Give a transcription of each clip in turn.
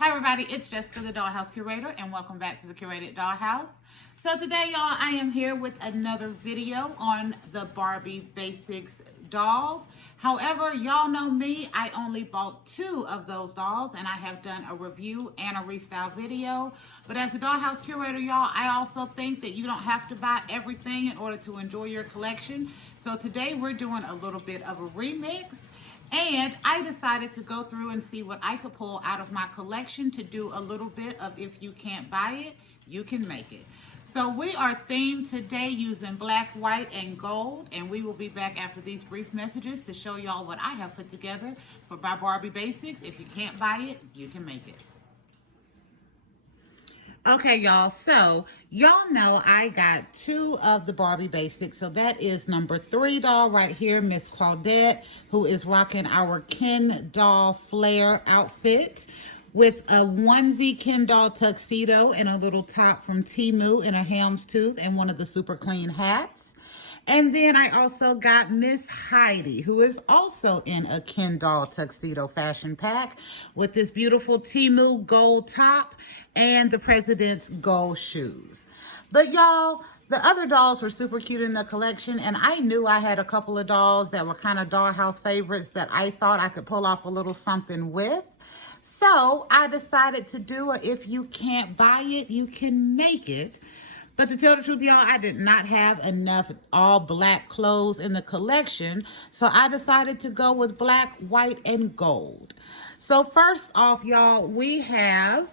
Hi everybody, it's Jessica, the Dollhouse Curator, and welcome back to the Curated Dollhouse. So today, y'all, I am here with another video on the Barbie Basics dolls. However, y'all know me, I only bought 2 of those dolls, and I have done a review and a restyle video. But as a Dollhouse Curator, y'all, I also think that you don't have to buy everything in order to enjoy your collection. So today, we're doing a little bit of a remix. And I decided to go through and see what I could pull out of my collection to do a little bit of if you can't buy it, you can make it. So we are themed today using black, white, and gold. And we will be back after these brief messages to show y'all what I have put together for my Barbie Basics. If you can't buy it, you can make it. Okay, y'all. So, y'all know I got 2 of the Barbie Basics. So, that is number 3 doll right here, Miss Claudette, who is rocking our Ken doll flare outfit with a onesie Ken doll tuxedo and a little top from Temu and a ham's tooth and one of the super clean hats. And then I also got Miss Heidi, who is also in a Ken doll tuxedo fashion pack with this beautiful Temu gold top and the president's gold shoes. But y'all, the other dolls were super cute in the collection, and I knew I had a couple of dolls that were kind of dollhouse favorites that I thought I could pull off a little something with. So I decided to do a if you can't buy it, you can make it. But to tell the truth, y'all, I did not have enough all black clothes in the collection. So I decided to go with black, white, and gold. So first off, y'all, we have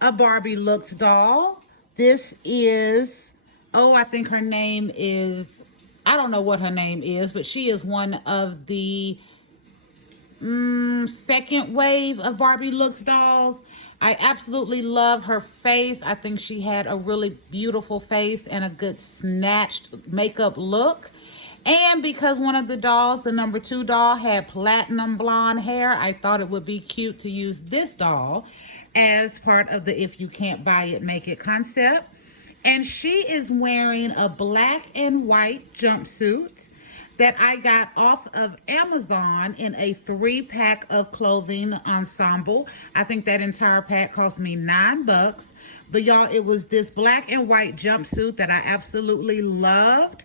a Barbie Looks doll. This is, oh, I think her name is, I don't know what her name is, but she is one of the second wave of Barbie Looks dolls. I absolutely love her face. I think she had a really beautiful face and a good snatched makeup look. And because one of the dolls, the number 2 doll, had platinum blonde hair, I thought it would be cute to use this doll as part of the if you can't buy it, make it concept. And she is wearing a black and white jumpsuit that I got off of Amazon in a 3-pack of clothing ensemble. I think that entire pack cost me $9. But y'all, it was this black and white jumpsuit that I absolutely loved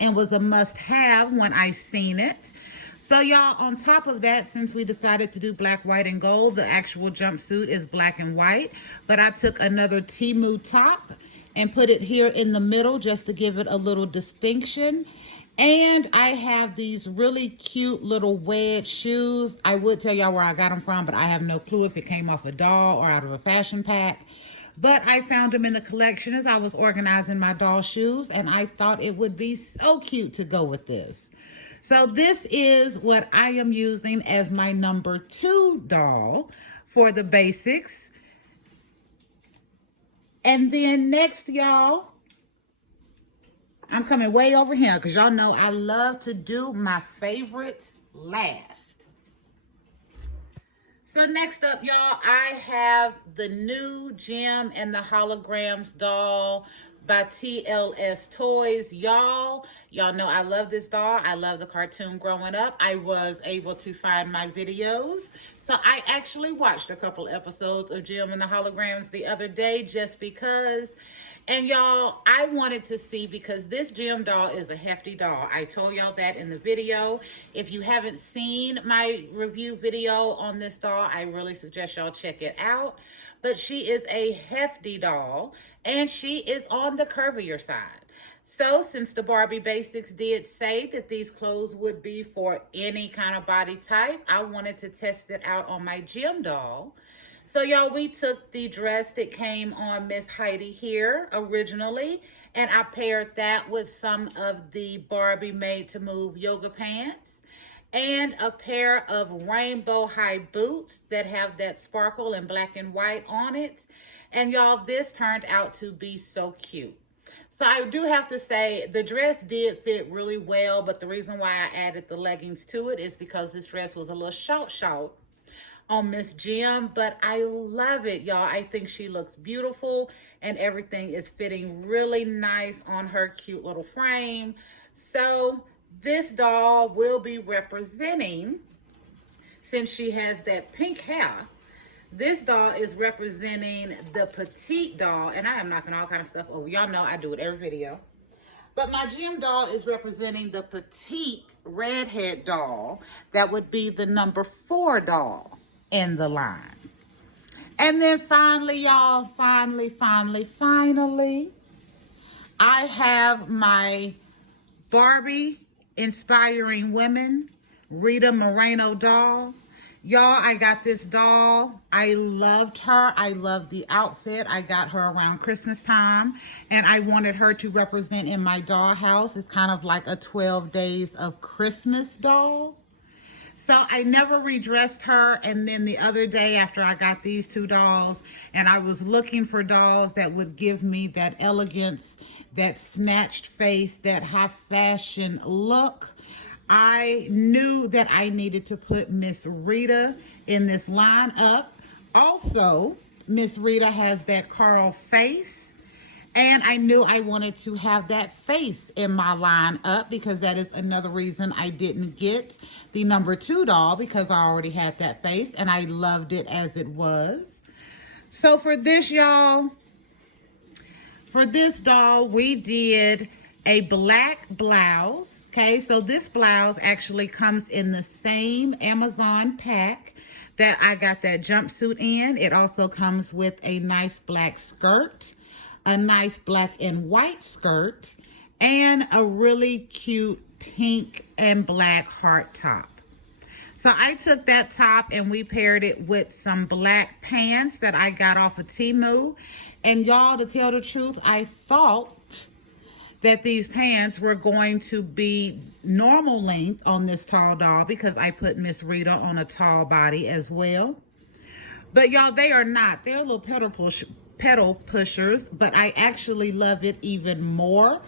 and was a must-have when I seen it. So y'all, on top of that, since we decided to do black, white, and gold, the actual jumpsuit is black and white. But I took another Temu top and put it here in the middle just to give it a little distinction. And I have these really cute little wedge shoes. I would tell y'all where I got them from, but I have no clue if it came off a doll or out of a fashion pack. But I found them in the collection as I was organizing my doll shoes, and I thought it would be so cute to go with this. So this is what I am using as my number 2 doll for the basics. And then next, y'all, I'm coming way over here because y'all know I love to do my favorites last. So next up, y'all, I have the new Gem and the Holograms doll by TLS Toys. Y'all know I love this doll. I love the cartoon growing up. I was able to find my videos. So I actually watched a couple episodes of Gem and the Holograms the other day just because. And y'all, I wanted to see because this Gem doll is a hefty doll. I told y'all that in the video. If you haven't seen my review video on this doll, I really suggest y'all check it out. But she is a hefty doll and she is on the curvier side. So since the Barbie Basics did say that these clothes would be for any kind of body type, I wanted to test it out on my Gem doll. So y'all, we took the dress that came on Miss Heidi here originally, and I paired that with some of the Barbie Made to Move yoga pants and a pair of rainbow high boots that have that sparkle in black and white on it. And y'all, this turned out to be so cute. So I do have to say the dress did fit really well, but the reason why I added the leggings to it is because this dress was a little short on Miss Gem, but I love it, y'all. I think she looks beautiful and everything is fitting really nice on her cute little frame. So this doll will be representing, since she has that pink hair, This doll is representing the petite doll, and I am knocking all kind of stuff over. Y'all know I do it every video. But my gem doll is representing the petite redhead doll. That would be the number 4 doll in the line. And then finally, y'all, finally, I have my Barbie Inspiring Women Rita Moreno doll. Y'all, I got this doll. I loved her. I loved the outfit. I got her around Christmas time, and I wanted her to represent in my dollhouse. It's kind of like a 12 Days of Christmas doll. So I never redressed her. And then the other day after I got these 2 dolls, and I was looking for dolls that would give me that elegance, that snatched face, that high fashion look, I knew that I needed to put Miss Rita in this lineup. Also, Miss Rita has that Carl face, and I knew I wanted to have that face in my lineup because that is another reason I didn't get the number 2 doll, because I already had that face and I loved it as it was. So for this, y'all, for this doll, we did a black blouse. Okay, so this blouse actually comes in the same Amazon pack that I got that jumpsuit in. It also comes with a nice black skirt, a nice black and white skirt, and a really cute pink and black heart top. So I took that top and we paired it with some black pants that I got off of Temu. And y'all, to tell the truth, I thought that these pants were going to be normal length on this tall doll because I put Miss Rita on a tall body as well. But y'all, they are not. They're little pedal pushers, but I actually love it even more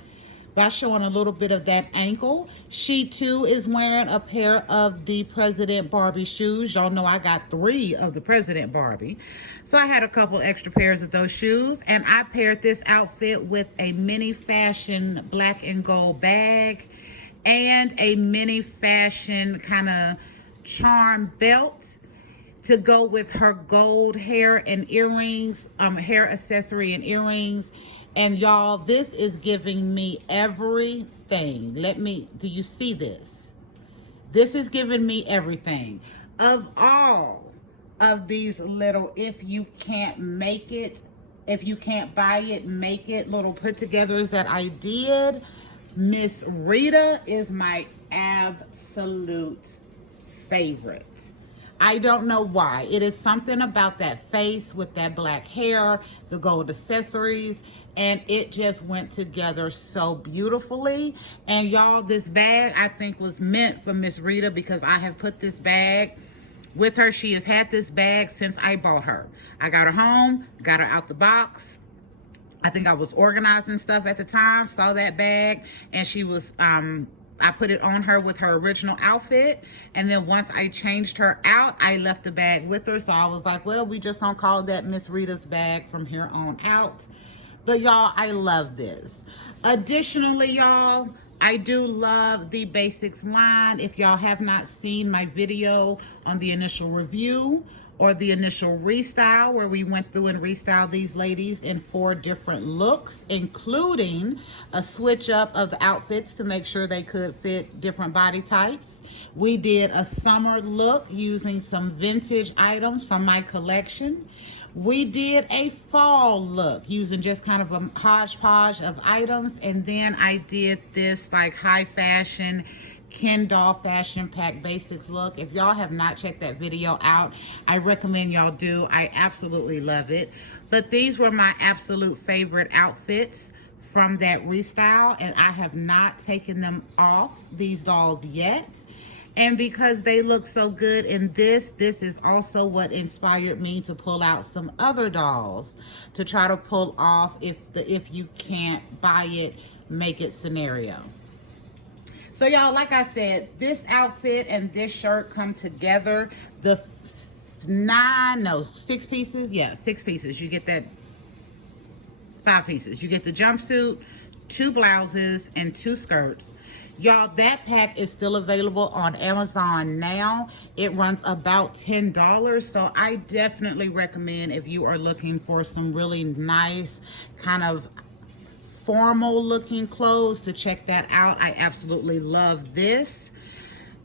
by showing a little bit of that ankle. She too is wearing a pair of the President Barbie shoes. Y'all know I got 3 of the President Barbie. So I had a couple extra pairs of those shoes, and I paired this outfit with a mini fashion black and gold bag and a mini fashion kind of charm belt to go with her gold hair and earrings, hair accessory and earrings. And y'all, this is giving me everything. Do you see this? This is giving me everything. Of all of these little, if you can't make it, if you can't buy it, make it, little put-togethers that I did, Miss Rita is my absolute favorite. I don't know why. It is something about that face with that black hair, the gold accessories, and it just went together so beautifully. And y'all, this bag I think was meant for Miss Rita because I have put this bag with her. She has had this bag since I bought her. I got her home, got her out the box. I think I was organizing stuff at the time, saw that bag, and she was, I put it on her with her original outfit. And then once I changed her out, I left the bag with her. So I was like, well, we just gonna call that Miss Rita's bag from here on out. But y'all, I love this. Additionally, y'all, I do love the Basics line. If y'all have not seen my video on the initial review or the initial restyle, where we went through and restyled these ladies in 4 different looks, including a switch up of the outfits to make sure they could fit different body types. We did a summer look using some vintage items from my collection. We did a fall look using just kind of a hodgepodge of items. And then I did this like high fashion Ken doll fashion pack basics look. If y'all have not checked that video out, I recommend y'all do. I absolutely love it. But these were my absolute favorite outfits from that restyle, and I have not taken them off these dolls yet. And because they look so good in this is also what inspired me to pull out some other dolls to try to pull off if you can't buy it, make it scenario. So y'all, like I said, this outfit and this shirt come together. The 6 pieces. Yeah, 6 pieces. You get that 5 pieces. You get the jumpsuit, 2 blouses, and 2 skirts. Y'all, that pack is still available on Amazon now. It runs about $10. So I definitely recommend, if you are looking for some really nice kind of formal looking clothes, to check that out. I absolutely love this.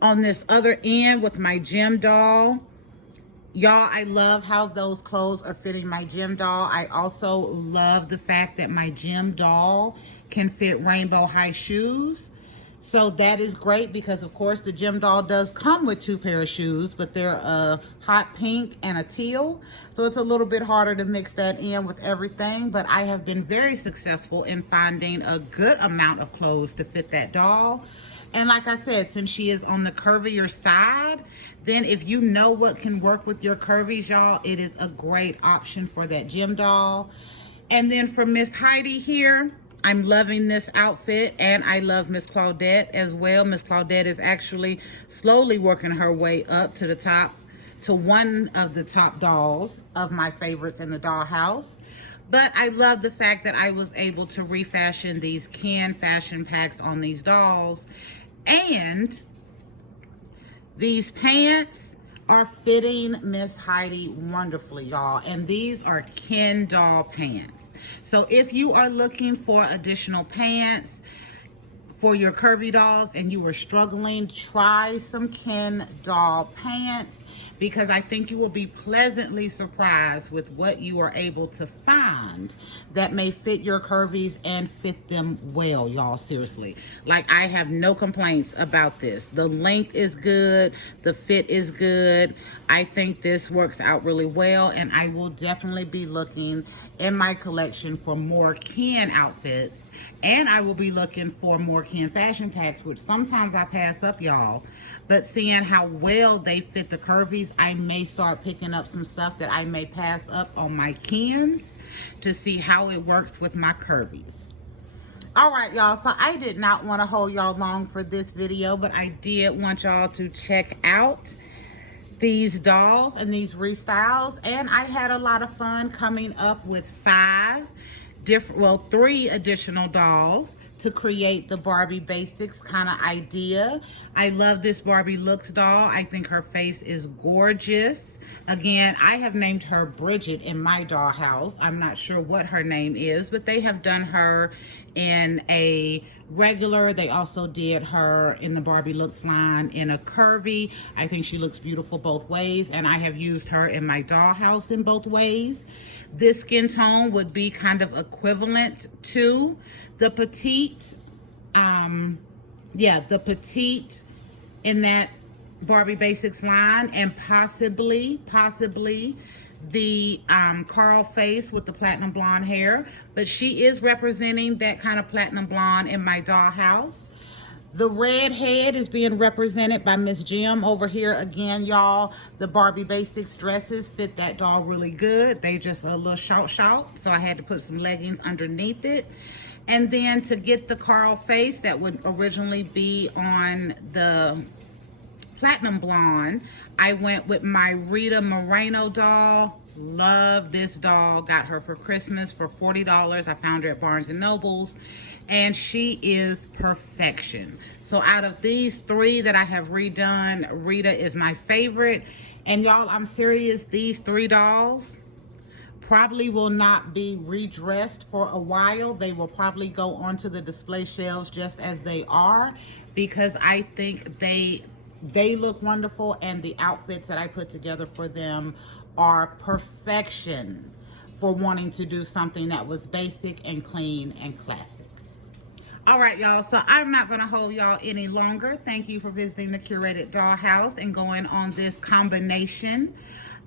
On this other end with my gym doll, y'all, I love how those clothes are fitting my gym doll. I also love the fact that my gym doll can fit rainbow high shoes. So that is great because, of course, the gym doll does come with two pair of shoes, but they're a hot pink and a teal. So it's a little bit harder to mix that in with everything. But I have been very successful in finding a good amount of clothes to fit that doll. And like I said, since she is on the curvier side, then if you know what can work with your curvies, y'all, it is a great option for that gym doll. And then for Miss Heidi here, I'm loving this outfit, and I love Miss Claudette as well. Miss Claudette is actually slowly working her way up to the top, to one of the top dolls of my favorites in the Dollhouse. But I love the fact that I was able to refashion these Ken fashion packs on these dolls. And these pants are fitting Miss Heidi wonderfully, y'all. And these are Ken doll pants. So if you are looking for additional pants for your curvy dolls and you were struggling, try some Ken doll pants, because I think you will be pleasantly surprised with what you are able to find that may fit your curvies and fit them well, y'all. Seriously, like, I have no complaints about this. The length is good, the fit is good. I think this works out really well, and I will definitely be looking in my collection for more Ken outfits, and I will be looking for more Ken fashion packs, which sometimes I pass up, y'all. But seeing how well they fit the curvies, I may start picking up some stuff that I may pass up on my Kens to see how it works with my curvies. All right, y'all, so I did not want to hold y'all long for this video, but I did want y'all to check out these dolls and these restyles. And I had a lot of fun coming up with three additional dolls to create the Barbie Basics kind of idea. I love this Barbie Looks doll. I think her face is gorgeous. Again, I have named her Bridget in my dollhouse. I'm not sure what her name is, but they have done her in a regular. They also did her in the Barbie Looks line in a curvy. I think she looks beautiful both ways, and I have used her in my dollhouse in both ways. This skin tone would be kind of equivalent to the petite, the petite in that Barbie Basics line, and possibly the Carl face with the platinum blonde hair. But she is representing that kind of platinum blonde in my dollhouse. The red head is being represented by Miss Jim over here. Again, y'all, the Barbie Basics dresses fit that doll really good. They just a little short, so I had to put some leggings underneath it. And then to get the Carl face that would originally be on the platinum blonde, I went with my Rita Moreno doll. Love this doll. Got her for Christmas for $40. I found her at Barnes and Nobles, and she is perfection. So out of these three that I have redone, Rita is my favorite. And y'all, I'm serious, these three dolls probably will not be redressed for a while. They will probably go onto the display shelves just as they are, because I think they look wonderful, and the outfits that I put together for them are perfection for wanting to do something that was basic and clean and classic. All right, y'all, so I'm not going to hold y'all any longer. Thank you for visiting the Curated Dollhouse and going on this combination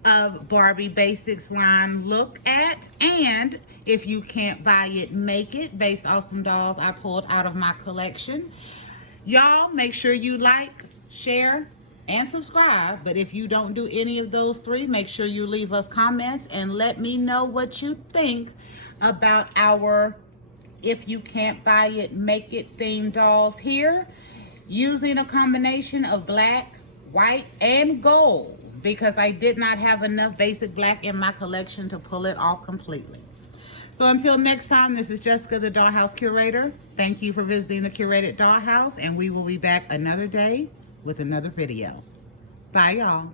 of Barbie Basics line look at. And if you can't buy it, make it, based off some dolls I pulled out of my collection. Y'all, make sure you like, share, and subscribe. But if you don't do any of those three, make sure you leave us comments and let me know what you think about our if you can't buy it, make it themed dolls here, using a combination of black, white, and gold, because I did not have enough basic black in my collection to pull it off completely. So until next time, this is Jessica, the Dollhouse Curator. Thank you for visiting the Curated Dollhouse, and we will be back another day with another video. Bye, y'all.